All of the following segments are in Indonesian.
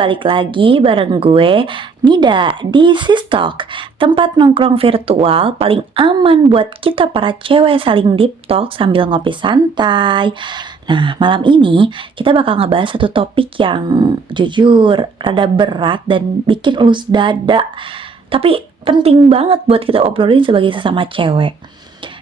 balik lagi bareng gue, Nida, di Sistok, tempat nongkrong virtual paling aman buat kita para cewek saling deep talk sambil ngopi santai. Nah, malam ini kita bakal ngebahas satu topik yang jujur rada berat dan bikin ulus dada. Tapi penting banget buat kita obrolin sebagai sesama cewek.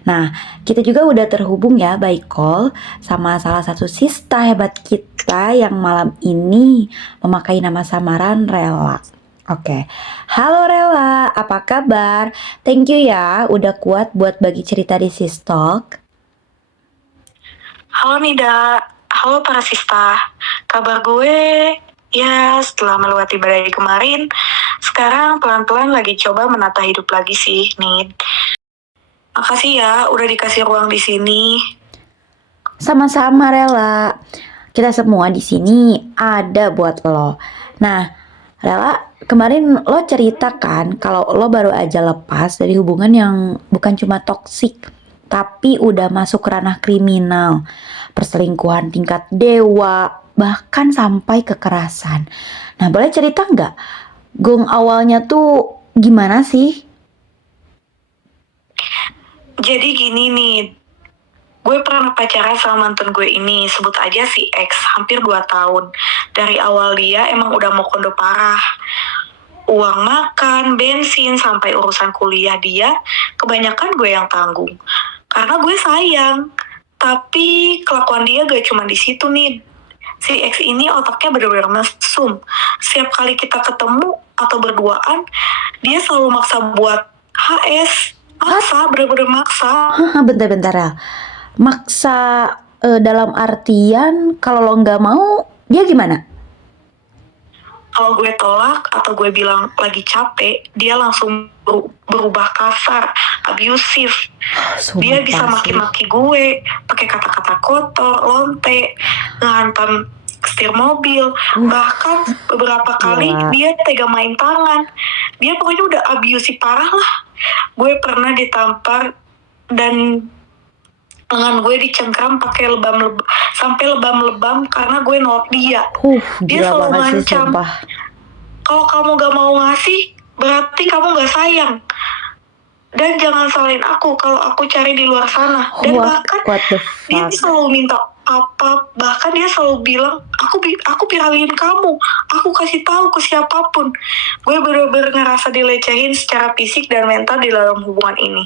Nah, kita juga udah terhubung ya by call sama salah satu sista hebat kita yang malam ini memakai nama samaran Rela. Oke, halo Rela, apa kabar? Thank you ya udah kuat buat bagi cerita di Sistok. Halo Nida, halo para sista. Kabar gue, ya setelah melewati badai kemarin, sekarang pelan-pelan lagi coba menata hidup lagi sih, Nid. Makasih ya udah dikasih ruang di sini. Sama-sama Rela. Kita semua di sini ada buat lo. Nah, Rela, kemarin lo cerita kan kalau lo baru aja lepas dari hubungan yang bukan cuma toksik, tapi udah masuk ranah kriminal, perselingkuhan tingkat dewa, bahkan sampai kekerasan. Nah, boleh cerita nggak? Gong awalnya tuh gimana sih? Jadi gini nih, gue pernah pacaran sama mantan gue ini, sebut aja si X, hampir 2 tahun. Dari awal dia emang udah mau kondo parah. Uang makan, bensin, sampai urusan kuliah dia, kebanyakan gue yang tanggung. Karena gue sayang. Tapi kelakuan dia gak cuma di situ nih. Si X ini otaknya bener-bener mesum. Setiap kali kita ketemu atau berduaan, dia selalu maksa buat HS. Maksa, bener-bener maksa. Bentar-bentar ya. Maksa dalam artian kalau lo nggak mau, dia gimana? Kalau gue tolak atau gue bilang lagi capek, dia langsung berubah kasar, abusif. Dia bisa maki-maki gue, pakai kata-kata kotor, lonte, ngehantam setir mobil. Bahkan beberapa kali dia tega main tangan. Dia pokoknya udah abusif parah lah. Gue pernah ditampar dan lengan gue dicengkram pakai sampai lebam-lebam karena gue nolak dia. Dia selalu ngancam, kalau kamu gak mau ngasih, berarti kamu gak sayang. Dan jangan salahin aku kalau aku cari di luar sana. Dan bahkan dia selalu minta apa, bahkan dia selalu bilang, aku viralin kamu, aku kasih tahu ke siapapun. Gue bener-bener ngerasa dilecehin secara fisik dan mental di dalam hubungan ini.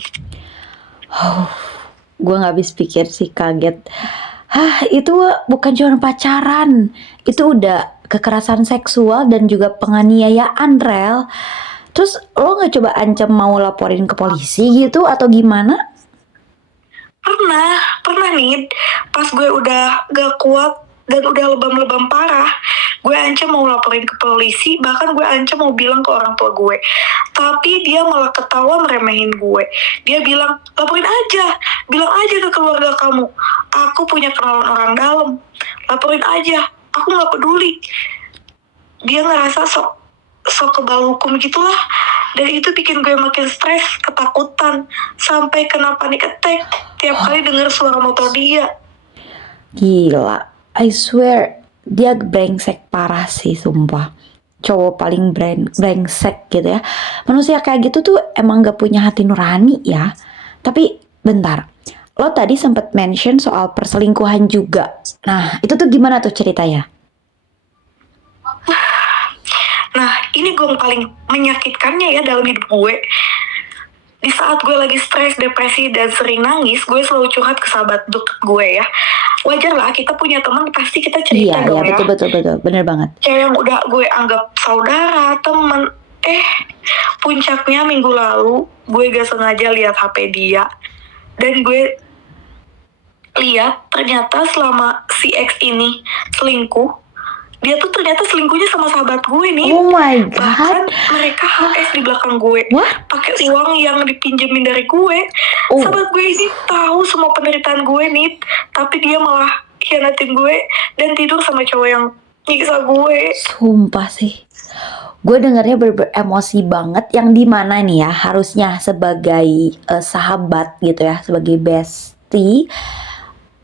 Gue gak habis pikir sih, kaget. Itu bukan cuma pacaran, itu udah kekerasan seksual dan juga penganiayaan, Rel. Terus lo gak coba ancam mau laporin ke polisi gitu atau gimana? Pernah nih, pas gue udah gak kuat dan udah lebam-lebam parah, gue ancam mau laporin ke polisi, bahkan gue ancam mau bilang ke orang tua gue. Tapi dia malah ketawa meremehin gue. Dia bilang, laporin aja, bilang aja ke keluarga kamu, aku punya kenalan orang dalam, laporin aja, aku gak peduli. Dia ngerasa sok kebal hukum gitulah. Dan itu bikin gue makin stres, ketakutan, sampai kena panic attack tiap kali denger suara motor dia. Gila, I swear dia brengsek parah sih, sumpah. Cowok paling brengsek gitu ya. Manusia kayak gitu tuh emang gak punya hati nurani ya. Tapi bentar, lo tadi sempet mention soal perselingkuhan juga. Nah, itu tuh gimana tuh ceritanya? Nah, ini gue paling menyakitkannya ya dalam hidup gue. Di saat gue lagi stres, depresi, dan sering nangis, gue selalu curhat ke sahabat deket gue ya. Wajar lah, kita punya teman, pasti kita cerita dong ya. Iya, betul, bener banget. Cewek yang udah gue anggap saudara, temen. Puncaknya minggu lalu, gue gak sengaja lihat HP dia. Dan gue lihat ternyata selama si X ini selingkuh, dia tuh ternyata selingkuhnya sama sahabat gue nih. Oh my god. Bahkan mereka HS di belakang gue, pakai uang yang dipinjemin dari gue. Sahabat gue ini tahu semua penderitaan gue nih, tapi dia malah hianatin gue dan tidur sama cowok yang nyiksa gue. Sumpah sih, gue dengarnya emosi banget. Yang dimana nih ya, harusnya sebagai sahabat gitu ya, sebagai bestie.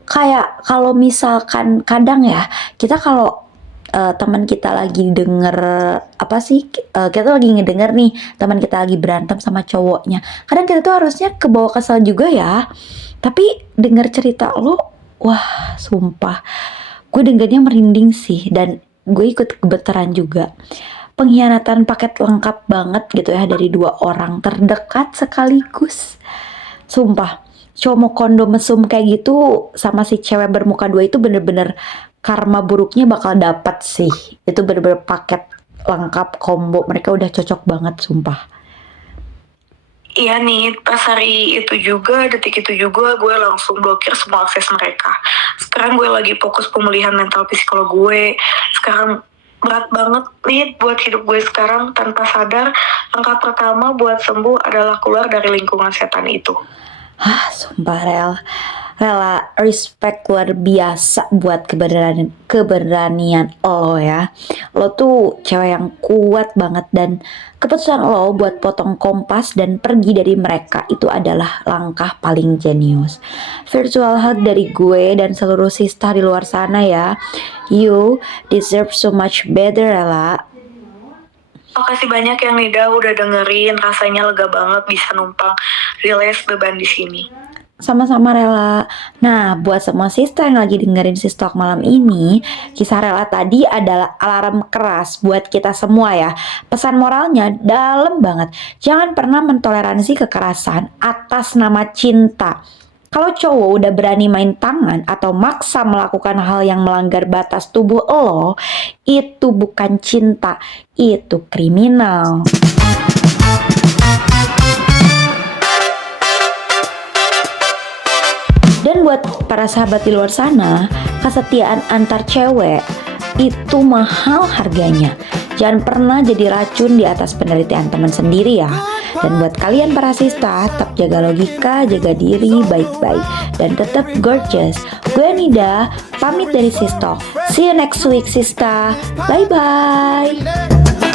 Kayak kalau misalkan kadang ya, kita kalau teman kita lagi denger apa sih, kita lagi ngedenger nih teman kita lagi berantem sama cowoknya, kadang kita tuh harusnya kebawa kesel juga ya. Tapi denger cerita lo, wah sumpah gue dengernya merinding sih, dan gue ikut gemeteran juga. Pengkhianatan paket lengkap banget gitu ya dari dua orang terdekat sekaligus. Sumpah, cowok mau kondom mesum kayak gitu sama si cewek bermuka dua itu bener-bener karma buruknya bakal dapat sih. Itu bener-bener paket lengkap combo, mereka udah cocok banget sumpah. Iya nih, pas hari itu juga, detik itu juga gue langsung blokir semua akses mereka. Sekarang gue lagi fokus pemulihan mental psikolog gue. Sekarang berat banget nih buat hidup gue sekarang. Tanpa sadar, langkah pertama buat sembuh adalah keluar dari lingkungan setan itu. Sumpah Rela respect luar biasa buat keberanian lo ya. Lo tuh cewek yang kuat banget, dan keputusan lo buat potong kompas dan pergi dari mereka itu adalah langkah paling jenius. Virtual hug dari gue dan seluruh sista di luar sana ya. You deserve so much better, Rela. Makasih banyak yang Nida udah dengerin, rasanya lega banget bisa numpang release beban di sini. Sama-sama Rela. Nah, buat semua sista yang lagi dengerin Sistok malam ini, kisah Rela tadi adalah alarm keras buat kita semua ya. Pesan moralnya dalam banget. Jangan pernah mentoleransi kekerasan atas nama cinta. Kalau cowok udah berani main tangan atau maksa melakukan hal yang melanggar batas tubuh lo, itu bukan cinta, itu kriminal. Dan buat para sahabat di luar sana, kesetiaan antar cewek itu mahal harganya. Jangan pernah jadi racun di atas penderitaan teman sendiri ya. Dan buat kalian para sista, tetap jaga logika, jaga diri baik-baik, dan tetap gorgeous. Gue Nida, pamit dari Sistok. See you next week, Sista. Bye-bye.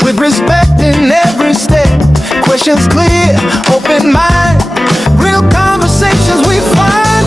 With respect in every step, questions clear, open mind, real conversations we find.